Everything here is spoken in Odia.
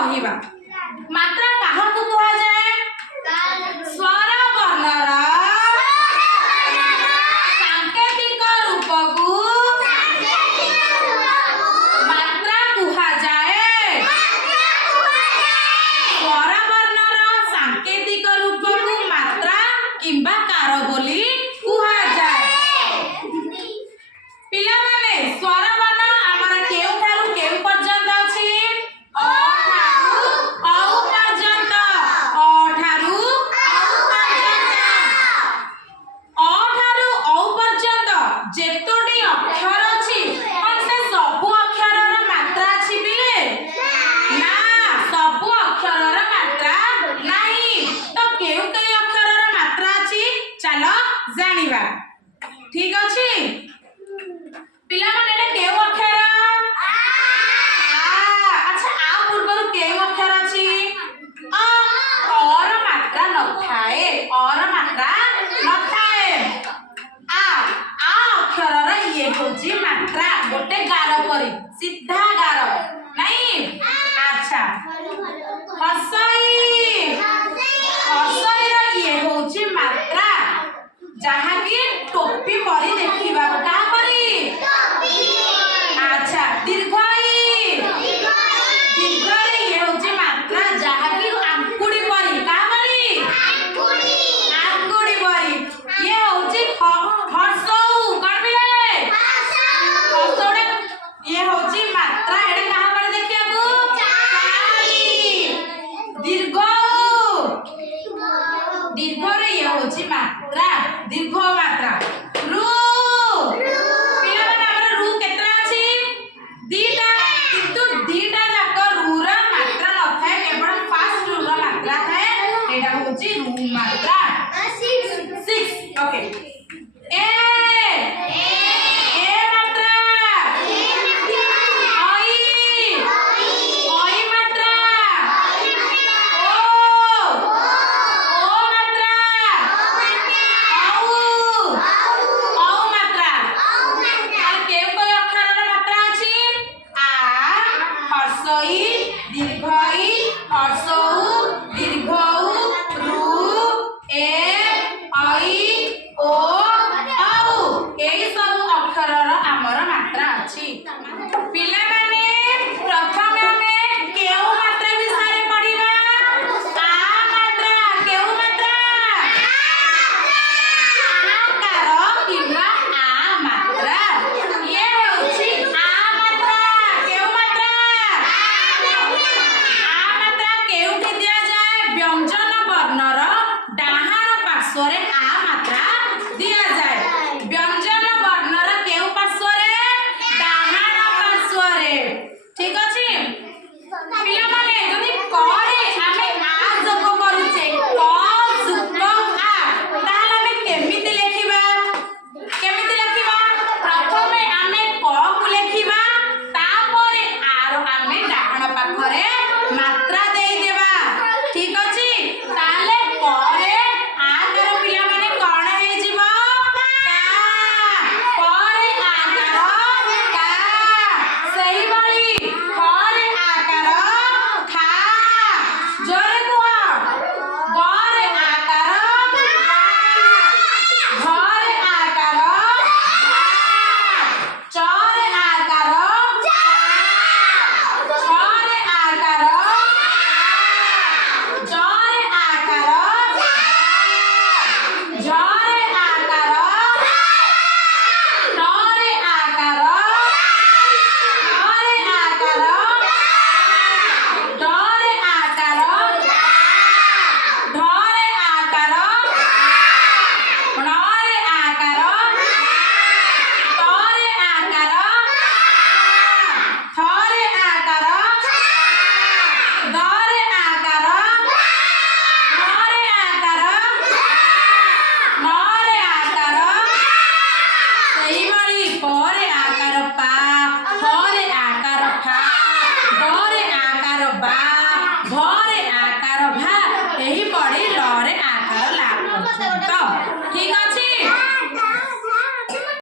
କହିବା। ମାତ୍ରା କାହାକୁ କୁହାଯାଏ? ସ୍ୱର ବର୍ଣ୍ଣର ସାଙ୍କେତିକ ରୂପକୁ ମାତ୍ରା କୁହାଯାଏ। ସ୍ୱର ବର୍ଣ୍ଣର ସାଙ୍କେତିକ ରୂପକୁ ମାତ୍ରା କିମ୍ବା କାର ବୋଲି କୁହାଯାଏ। ପିଲାମାନେ ସ୍ୱର ବର୍ଣ୍ଣ ଆମର କେଉଁଠାରୁ କେଉଁ ପର୍ଯ୍ୟନ୍ତ ଅଛି? ଅ ଠାରୁ ଔ ପର୍ଯ୍ୟନ୍ତ। ଅ ଠାରୁ ଔ ପର୍ଯ୍ୟନ୍ତ। ଅ ଠାରୁ ଔ ପର୍ଯ୍ୟନ୍ତ ଯେତୋଟି ଅକ୍ଷର ଅଛି କଣ ସେ ସବୁ ଅକ୍ଷରର ମାତ୍ରା ଅଛି ପିଲେ? ନା, ସବୁ ଅକ୍ଷରର ମାତ୍ରା ନାହିଁ। ତ କେଉଁ କେଉଁ ଅକ୍ଷରର ମାତ୍ରା ଅଛି ଚାଲ ଜାଣିବା। ଠିକ ଅଛି ପିଲାମାନେ, ଏଟା କେଉଁ ଅକ୍ଷର? ଆଚ୍ଛା, ଆ ପୂର୍ବରୁ କେଉଁ ଅକ୍ଷର ଅଛି? ଅର ମାତ୍ରା ନଥାଏ। ଅର ମାତ୍ରା ନଥାଏ। ଆ ଅକ୍ଷରର ଇଏ ହଉଛି ମାତ୍ରା, ଗୋଟେ ଗାର ପରି, ସିଧା ଗାର ନାଇଁ। ଆଚ୍ଛା, ହସଇ। ହସଇର ଇଏ ହଉଛି ମାତ୍ରା, ଯାହାକି ଟୋପି ପରି ଦେଖିବାକୁ। କାହା ପରି? ଆଚ୍ଛା, ଦୀର୍ଘଇ। ଦୀର୍ଘରେ ଇଏ ହଉଛି ମାତ୍ରା, ଯାହାକି ଆଙ୍କୁଡ଼ି ପରି। କାହା ପରି? ଆଙ୍କୁଡ଼ି ପରି। ଇଏ ହଉଛି ହର୍ଷଉ। କଣ ପିଲେ? ହର୍ଷଉଟା ଇଏ ହଉଛି ମାତ୍ରା, ଏଟା କାହା ପରି ଦେଖିବାକୁ? ଦୀର୍ଘଉ। ଦୀର୍ଘରେ ଇଏ ହଉଛି ମାତ୍ରା, ଦୀର୍ଘ ମାତ୍ରା। ରୁ। ପିଲାମାନେ ଆମର ରୁ କେତେଟା ଅଛି? ଦିଟା। କିନ୍ତୁ ଦିଟା ଯାକ ରୁର ମାତ୍ରା ନଥାଏ, କେବଳ ଫାଷ୍ଟ ରୁର ମାତ୍ରା ଥାଏ। ଏଇଟା ହଉଛି ରୁ ମାତ୍ରା। 6 ଓକେ। ଏ ମାତ୍ରା। ଅଇ। ଅଇ ମାତ୍ରା। ଓ ମାତ୍ରା। ଔ। ଔ ମାତ୍ରା। আর কেউ কেউ অক্ষরের মাত্রা আছে? আ, হর্ষই, দীর্ঘই, হর্ষউ, দীর্ঘউ, রু, এ, অই, ও, ঔ। এই সবু অক্ষরর আমার মাত্রা আছে। পিলামানে প্রথমে আমি কেউ মাত্রা বিষয়ে পড়িবা? আ মাত্রা। কেউ মাত্রা? আকার কিংবা আ মাত্রা। ইয়ে হচ্ছে আ মাত্রা। কেউ মাত্রা? আ মাত্রা কেউটি দিয়া যায়? ব্যঞ্জন বর্ণর ডাহাণ পার্শ্বরে আ মাত্রা দিয়া যায়। ব্যঞ্জন বর্ণর কেউ পার্শ্বরে? ডাহাণ পার্শ্বরে। ঠিক আছে পিলামানে, যদি করে আমি আ যোগ করুছে, ক যুক্ত আ, তাহলে আমি কেমিতি লেখিবা? কেমিতি লেখিবা? প্রথমে আমি ক কু লেখিবা, তারপরে আর আমি ডাহাণ পাখরে মাত্রা দেই দেবা। ঠিক আছে, তাহলে করে আকার পিলামানে কোন হেই যিব? কা। করে আকার কা। সেই ভଳି খরে আকার খা। জোরে কুহ। গরে আকার ঘা। ঘরে আকার চরে আকার ছরে আকার জরে আকার ঝরে আকার টরে আকার হরে আকার ডরে আকার ঢরে আকার ণরে আকার তরে আকার থরে আকার দরে আকার ধরে আকার নরে আকার সেইভাবে পরে আকার পা, হরে আকার ফা, ডরে আকার বা, ভরে আকার